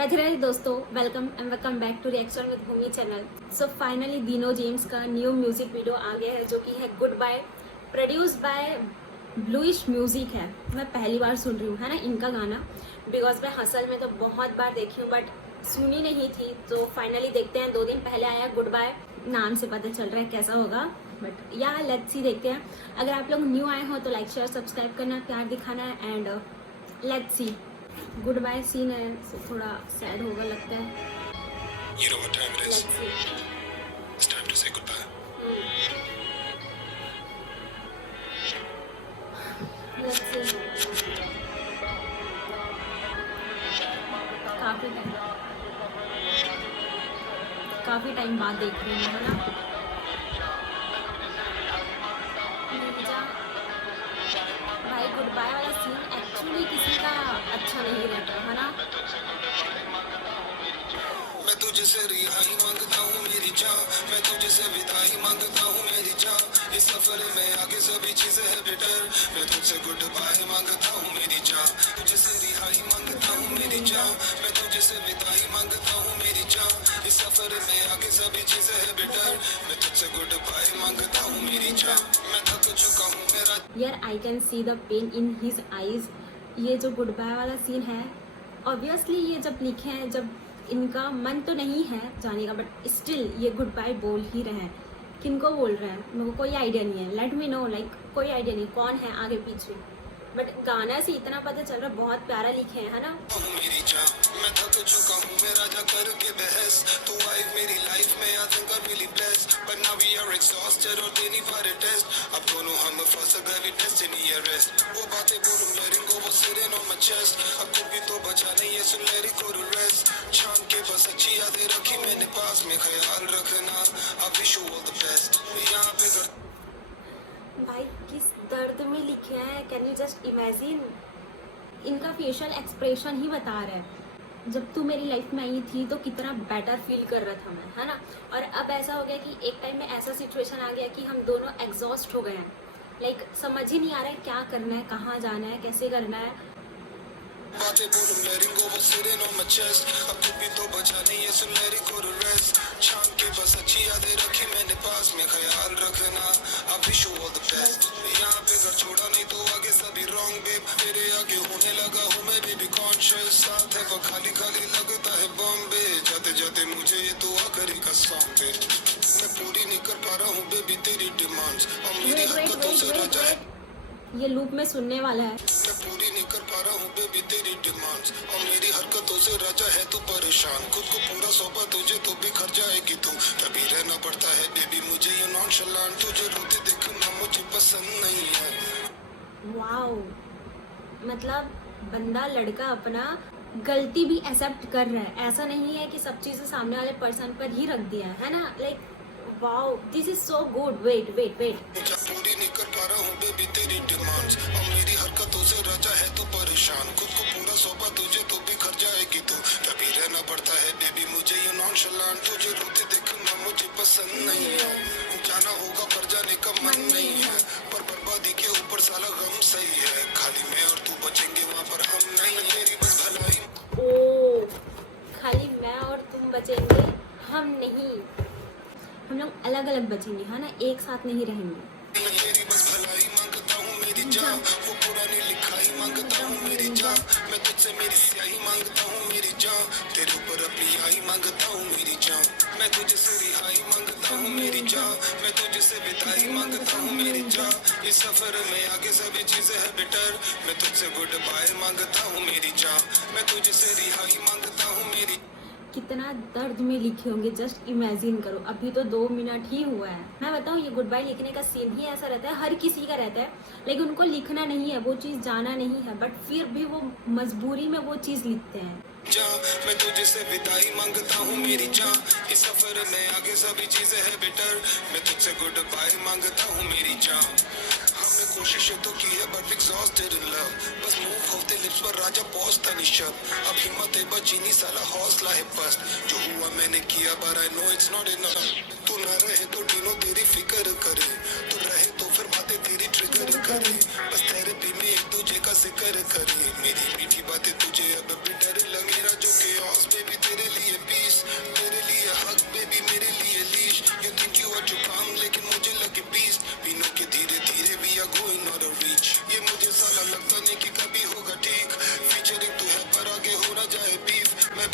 राधे राधे दोस्तों, welcome back to reaction with Bhumi channel. So finally Dino James का new music video आ गया है जो कि है good bye, produce by bluish music है। मैं पहली बार सुन रही हूँ है ना इनका गाना, बिकॉज मैं हसल में तो बहुत बार देखी हूँ बट सुनी नहीं थी। तो फाइनली देखते हैं, 2 दिन पहले आया गुड बाय, नाम से पता चल रहा है कैसा होगा, बट या लेट्स सी, देखते हैं। अगर आप लोग न्यू आए हो तो लाइक शेयर सब्सक्राइब करना, प्यार दिखाना है and let's see. Good bye scene है so थोड़ा सैड होगा लगता है। You know what time it is? Let's see. It's time to say goodbye. Let's see. काफी टाइम बाद देख रही हूँ है ना। भाई गुड बाय वाला सीन एक्चुअली किसी का अच्छा नहीं रहता है ना। मैं तुझे से रिहाई मांगता हूँ मेरी जान, मैं तुझे से विदाई मांगता हूँ मेरी जान। इस सफर में आगे सभी चीजें है बेटर, मैं तुझसे गुड बाय मांगता हूँ मेरी जान। तुझे से रिहाई मांगता हूँ मेरी जान, मैं तुझे से विदाई मांगता हूँ मेरी जान। इस सफर में आगे सभी चीजें है बेटर, मैं तुझसे गुड बाय मांगता हूँ मेरी जान। मैं थक चुका हूँ मेरा यार I can see the pain in his eyes. ये जो गुड बाय वाला सीन है, ऑब्वियसली ये जब लिखे हैं, जब इनका मन तो नहीं है जाने का बट स्टिल ये गुड बाय बोल ही रहे हैं। किनको बोल रहे हैं मेरे को कोई आइडिया नहीं है, लेट मी नो, लाइक कोई आइडिया नहीं कौन है आगे पीछे, बट गाना से इतना पता चल रहा है बहुत प्यारा लिखे हैं है ना। मेरी जान, मैं थक चुका हूँ मेरा जा करके बहस। तू आई मेरी लाइफ में, I think I really blessed, but now we are exhausted और देनी फॉर अ टेस्ट। अब दोनों हम फंस गए, वी डेस्टिनी अरेस्ट। वो बातें बोलूं letting go was sitting on my chest। अब कुछ भी तो बचा नहीं है, so let it go to rest। छान के बस अच्छी यादें रखी मैंने पास में, ख्याल रखना, I wish you all the best। यहाँ पे भाई किस दर्द में लिखे हैं, कैन यू जस्ट इमेजिन। इनका फेशियल एक्सप्रेशन ही बता रहा है, जब तू मेरी लाइफ में आई थी तो कितना बेटर फील कर रहा था मैं है ना। और अब ऐसा हो गया कि एक टाइम में ऐसा सिचुएशन आ गया कि हम दोनों एग्जॉस्ट हो गए हैं, लाइक समझ ही नहीं आ रहा है क्या करना है, कहाँ जाना है, कैसे करना है। बातें बोलूं letting go was sitting on my chest। अब कुछ भी तो बचा नहीं है, so let it go to rest। छान के बस अच्छी यादें रखी मैंने पास में, ख्याल रखना, I wish you all the best। यहाँ पे घर छोड़ा नहीं तो आगे सभी wrong babe, तेरे आगे होने लगा हूँ मैं baby conscious। साथ है वो खाली खाली लगता है बॉम्बे, जाते जाते मुझे ये तो आखिरी का सॉन्ग दे। मैं पूरी नहीं कर पा रहा हूँ बेबी तेरी डिमांड्स, और मेरी हरकतों से राजा है। ये लूप में सुनने वाला है। मैं पूरी नहीं कर पा रहा हूँ बेबी तेरी डिमांड्स, और मेरी हरकतों से राजा है तू परेशान। खुद को पूरा सौंपा तुझे तो बिखर जाएगी तू, तभी रहना पड़ता है बेबी मुझे ये नॉनशलांट। तुझे रोते देखना मुझे पसंद नहीं है। वाओ, मतलब बंदा लड़का अपना गलती भी एक्सेप्ट कर रहा है, ऐसा नहीं है कि सब चीज़ें सामने वाले पर्सन पर ही रख दिया है ना। Like wow, this is so good. Wait wait wait, पूरी नहीं कर पा रहा हूँ बेबी तेरी डिमांड्स, और मेरी हरकतों से राजा है तू परेशान। खुद को पूरा सौंपा तुझे तो बिखर जाएगी तू, तभी रहना पड़ता है बेबी मुझे ये नॉनशलांट। तुझे रोते देखना मुझे पसंद नहीं है, जाना होगा पर जाने का मन नहीं है, पर बर्बादी के ऊपर साला गम सही है। खाली मैं और तू बचेंगे वहाँ पर हम नहीं, तेरी बस भलाई। ओ खाली मैं और तुम बचेंगे, हम नहीं, हम लोग अलग अलग बचेंगे है ना, एक साथ नहीं रहेंगे। मैं तेरी बस भलाई मांगता हूँ मेरी जान, वो पुरानी लिखाई मांगता हूँ मेरी जान। मैं तुझसे मेरी स्याही मांगता हूँ मेरी जान, तेरे ऊपर अपनी आई मांगता हूँ मेरी जान। मैं तुझे से रिहाई मांगता हूँ मेरी जान, मैं तुझे से विदाई मांगता हूँ मेरी जान। इस सफर में आगे सभी चीजें है बेटर, मैं तुझसे गुड बाय मांगता हूँ मेरी जान। मैं तुझे से रिहाई मांगता हूँ मेरी। कितना दर्द में लिखे होंगे, जस्ट इमेजिन करो। अभी तो 2 मिनट ही हुआ है। मैं बताऊँ ये गुड बाय लिखने का सीन ही ऐसा रहता है, हर किसी का रहता है, लेकिन उनको लिखना नहीं है, वो चीज़ जाना नहीं है, बट फिर भी वो मजबूरी में वो चीज़ लिखते हैं। मैं तुझे से विदाई मांगता हूँ मेरी जान, इस सफर में आगे सभी चीजें है बेटर, मैं तुझसे गुड बाय मांगता हूँ मेरी जान। हमने कोशिश तो की है बट एग्जॉस्टेड इन लव, बस मूव होते लिप्स पर राजा पहुंचता नहीं शब्द। अब हिम्मत है बची नहीं साला हौसला है पस्त, जो हुआ मैंने किया but I know it's not enough। तू ना रहे तो डिनो तेरी फिक्र करे, तू रहे तो फिर बातें तेरी ट्रिगर करे, बस थेरेपी में एक दूजे का जिक्र करे। मेरी मीठी बातें तुझे अब भी डर लगे, जो के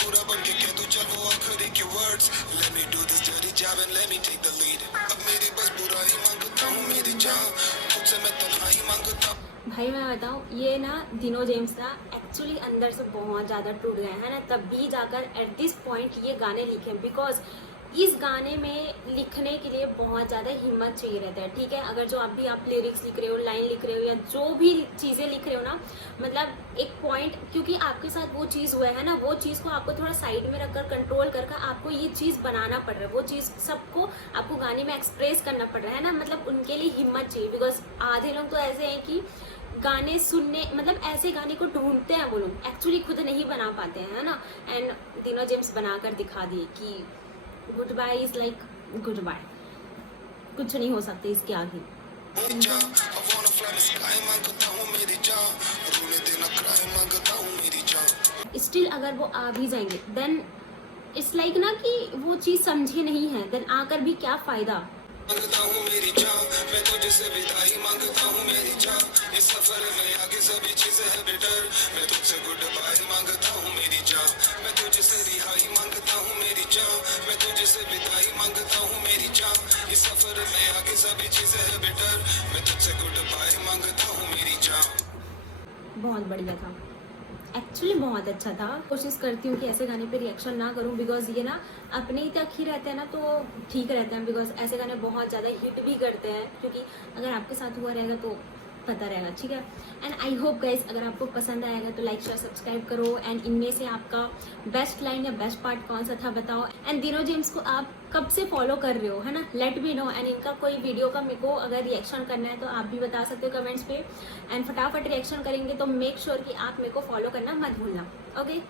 पूरा बन के कह तू चल वो आखिरी के words let me do this dirty job and let me take the lead अब मेरी बस बुराई मांगता हूँ मेरी जान तुझसे मैं तन्हाई मांगता हूँ भाई मैं बताऊँ ये ना दिनो जेम्स ना एक्चुअली अंदर से बहुत ज़्यादा टूट गए हैं ना, तब भी जाकर एट दिस पॉइंट ये गाने लिखे, बिकॉज इस गाने में लिखने के लिए बहुत ज़्यादा हिम्मत चाहिए रहता है। ठीक है, अगर जो अभी आप लिरिक्स लिख रहे हो, लाइन लिख रहे हो या जो भी चीज़ें लिख रहे हो ना, मतलब एक पॉइंट, क्योंकि आपके साथ वो चीज़ हुआ है ना, वो चीज़ को आपको थोड़ा साइड में रखकर कंट्रोल करके आपको ये चीज़ बनाना पड़ रहा है, वो चीज़ सबको आपको गाने में एक्सप्रेस करना पड़ रहा है ना, मतलब उनके लिए हिम्मत चाहिए। बिकॉज आधे लोग तो ऐसे हैं कि गाने सुनने, मतलब ऐसे गाने को ढूंढते हैं, वो लोग एक्चुअली खुद नहीं बना पाते हैं, है ना। एंड दिनो जेम्स बनाकर दिखा दिए कि good bye is like good bye, कुछ नहीं हो सकता इसके आगे। मेरी जान I wanna fly the sky मांगता हूँ मेरी जान रोने देना क्राई मांगता हूँ मेरी जान स्टिल अगर वो आ भी जाएंगे देन इट्स लाइक ना कि वो चीज़ समझे नहीं है, देन आकर भी क्या फ़ायदा। मांगता हूँ मेरी जान मैं तुझसे विदाई मांगता हूँ मेरी जान इस सफर में आगे सभी चीजें है बेटर मैं तुझसे गुड बाय मांगता हूँ मेरी जान मैं तुझसे रिहाई मांगता हूँ मेरी जान मैं तुझसे विदाई मांगता हूँ मेरी जान इस सफर में आगे सभी चीजें है बेटर मैं तुझसे गुड बाय मांगता हूँ मेरी जान। बहुत बढ़िया था, एक्चुअली बहुत अच्छा था। कोशिश करती हूँ कि ऐसे गाने पे रिएक्शन ना करूँ, बिकॉज ये ना अपने ही तक ही रहते हैं ना, तो ठीक रहते हैं, बिकॉज ऐसे गाने बहुत ज़्यादा हिट भी करते हैं, क्योंकि अगर आपके साथ हुआ रहेगा तो पता रहेगा। ठीक है, एंड आई होप गाइस अगर आपको पसंद आएगा तो लाइक शेयर सब्सक्राइब करो, एंड इनमें से आपका बेस्ट लाइन या बेस्ट पार्ट कौन सा था बताओ। एंड दिनो जेम्स को आप कब से फॉलो कर रहे हो, है ना, लेट मी नो। एंड इनका कोई वीडियो का मेरे को अगर रिएक्शन करना है तो आप भी बता सकते हो कमेंट्स पे, एंड फटाफट रिएक्शन करेंगे तो मेक श्योर कि आप मेरे को फॉलो करना मत भूलना। ओके।